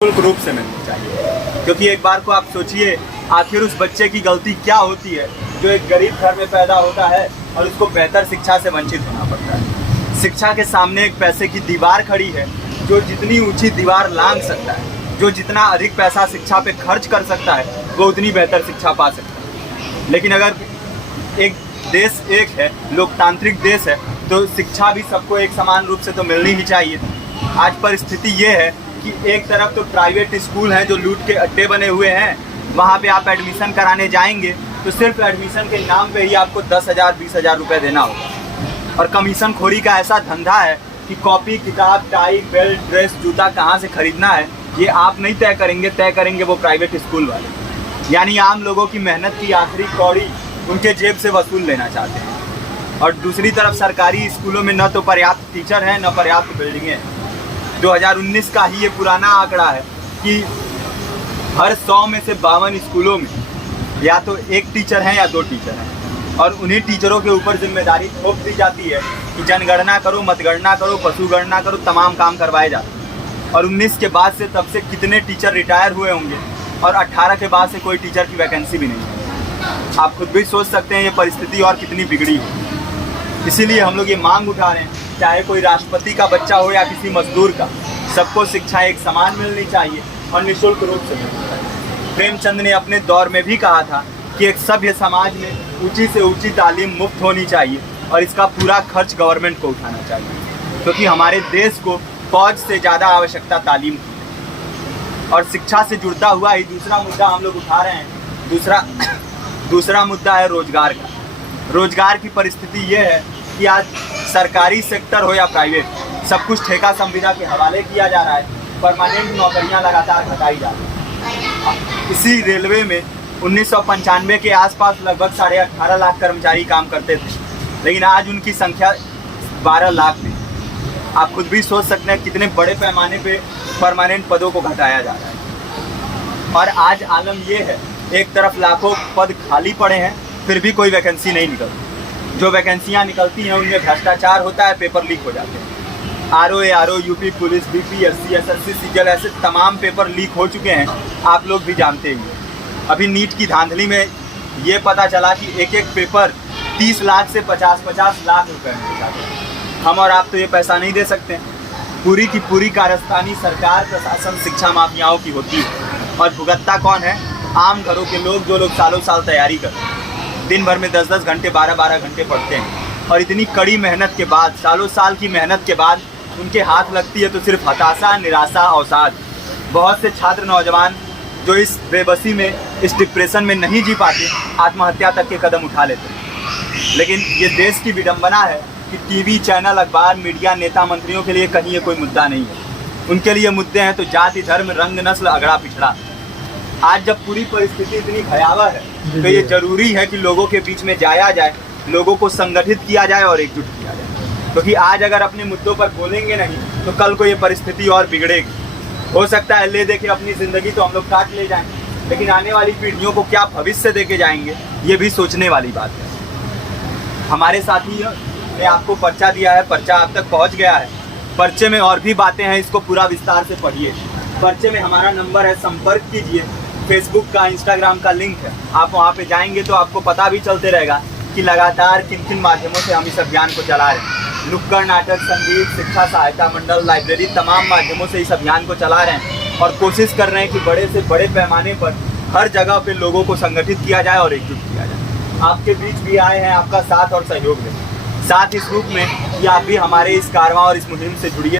निःशुल्क रूप से मिलनी चाहिए। क्योंकि एक बार को आप सोचिए, आखिर उस बच्चे की गलती क्या होती है जो एक गरीब घर में पैदा होता है और उसको बेहतर शिक्षा से वंचित होना पड़ता है। शिक्षा के सामने एक पैसे की दीवार खड़ी है, जो जितनी ऊंची दीवार लांघ सकता है, जो जितना अधिक पैसा शिक्षा पे खर्च कर सकता है, वो उतनी बेहतर शिक्षा पा सकता है। लेकिन अगर एक देश एक है, लोकतांत्रिक देश है, तो शिक्षा भी सबको एक समान रूप से तो मिलनी ही चाहिए। आज परिस्थिति ये है कि एक तरफ तो प्राइवेट स्कूल हैं जो लूट के अड्डे बने हुए हैं, वहाँ पे आप एडमिशन कराने जाएंगे तो सिर्फ एडमिशन के नाम पे ही आपको 10,000 20,000 रुपये देना होगा। और कमीशन खोरी का ऐसा धंधा है कि कॉपी, किताब, टाई, बेल्ट, ड्रेस, जूता कहाँ से खरीदना है ये आप नहीं तय करेंगे वो प्राइवेट स्कूल वाले। यानी आम लोगों की मेहनत की आखिरी कौड़ी उनके जेब से वसूल लेना चाहते हैं। और दूसरी तरफ सरकारी स्कूलों में न तो पर्याप्त टीचर हैं, न पर्याप्त बिल्डिंगें हैं। 2019 का ही ये पुराना आंकड़ा है कि हर 100 में से 52 स्कूलों में या तो एक टीचर हैं या 2 टीचर हैं। और उन्हीं टीचरों के ऊपर जिम्मेदारी थोप दी जाती है कि जनगणना करो, मतगणना करो, पशुगणना करो, तमाम काम करवाए जाते हैं। और 19 के बाद से तब से कितने टीचर रिटायर हुए होंगे और 18 के बाद से कोई टीचर की वैकेंसी भी नहीं है। आप खुद भी सोच सकते हैं ये परिस्थिति और कितनी बिगड़ी हो। इसीलिए हम लोग ये मांग उठा रहे हैं, चाहे कोई राष्ट्रपति का बच्चा हो या किसी मजदूर का, सबको शिक्षा एक समान मिलनी चाहिए और निःशुल्क रूप से मिलनी चाहिए। प्रेमचंद ने अपने दौर में भी कहा था कि एक सभ्य समाज में ऊंची से ऊंची तालीम मुफ्त होनी चाहिए और इसका पूरा खर्च गवर्नमेंट को उठाना चाहिए, क्योंकि हमारे देश को फौज से ज़्यादा आवश्यकता तालीम की है। और शिक्षा से जुड़ता हुआ ही दूसरा मुद्दा हम लोग उठा रहे हैं। दूसरा मुद्दा है रोजगार का। रोजगार की परिस्थिति ये है कि आज सरकारी सेक्टर हो या प्राइवेट, सब कुछ ठेका संविदा के हवाले किया जा रहा है। परमानेंट नौकरियां लगातार घटाई जा रही हैं। इसी रेलवे में 1995 के आसपास लगभग 18.5 लाख कर्मचारी काम करते थे, लेकिन आज उनकी संख्या 12 लाख थी। आप खुद भी सोच सकते हैं कितने बड़े पैमाने पे परमानेंट पदों को घटाया जा रहा है। और आज आलम ये है, एक तरफ लाखों पद खाली पड़े हैं, फिर भी कोई वैकेंसी नहीं निकलती। जो वैकेंसियाँ निकलती हैं उनमें भ्रष्टाचार होता है, पेपर लीक हो जाते हैं। RO, UP police, BPSC, SSC, CGL, ऐसे तमाम पेपर लीक हो चुके हैं, आप लोग भी जानते ही हैं। अभी नीट की धांधली में ये पता चला कि एक एक पेपर 30 लाख से 50-50 लाख रुपए में बेचा गया। हम और आप तो ये पैसा नहीं दे सकते। पूरी की पूरी कारस्तानी सरकार, प्रशासन, शिक्षा माफियाओं की होती है। और भुगतता कौन है? आम घरों के लोग, जो लोग सालों साल तैयारी करते हैं, दिन भर में 10-10 घंटे, 12-12 घंटे पढ़ते हैं। और इतनी कड़ी मेहनत के बाद, सालों साल की मेहनत के बाद उनके हाथ लगती है तो सिर्फ हताशा, निराशा, अवसाद। बहुत से छात्र नौजवान जो इस बेबसी में, इस डिप्रेशन में नहीं जी पाते, आत्महत्या तक के कदम उठा लेते हैं। लेकिन ये देश की विडंबना है कि टीवी चैनल, अखबार, मीडिया, नेता, मंत्रियों के लिए कहीं ये कोई मुद्दा नहीं है। उनके लिए मुद्दे हैं तो जाति, धर्म, रंग, नस्ल, अगड़ा पिछड़ा। आज जब पूरी परिस्थिति इतनी भयावह है तो ये जरूरी है कि लोगों के बीच में जाया जाए, लोगों को संगठित किया जाए और एकजुट किया जाए। क्योंकि आज अगर अपने मुद्दों पर बोलेंगे नहीं तो कल को ये परिस्थिति और बिगड़ेगी। हो सकता है ले देके अपनी ज़िंदगी तो हम लोग काट ले जाएं, लेकिन आने वाली पीढ़ियों को क्या भविष्य देके जाएंगे, ये भी सोचने वाली बात है। हमारे साथी ने आपको पर्चा दिया है, पर्चा आप तक पहुंच गया है। पर्चे में और भी बातें हैं, इसको पूरा विस्तार से पढ़िए। पर्चे में हमारा नंबर है, संपर्क कीजिए। फेसबुक का, इंस्टाग्राम का लिंक है, आप वहाँ पे जाएंगे तो आपको पता भी चलते रहेगा कि लगातार किन किन माध्यमों से हम इस अभियान को चला रहे हैं। नुक्कड़ नाटक, संगीत, शिक्षा सहायता मंडल, लाइब्रेरी, तमाम माध्यमों से इस अभियान को चला रहे हैं और कोशिश कर रहे हैं कि बड़े से बड़े पैमाने पर हर जगह पे लोगों को संगठित किया जाए और एकजुट किया जाए। आपके बीच भी आए हैं, आपका साथ और सहयोग दें। साथ इस रूप में कि आप भी हमारे इस कारवां और इस मुहिम से जुड़िए।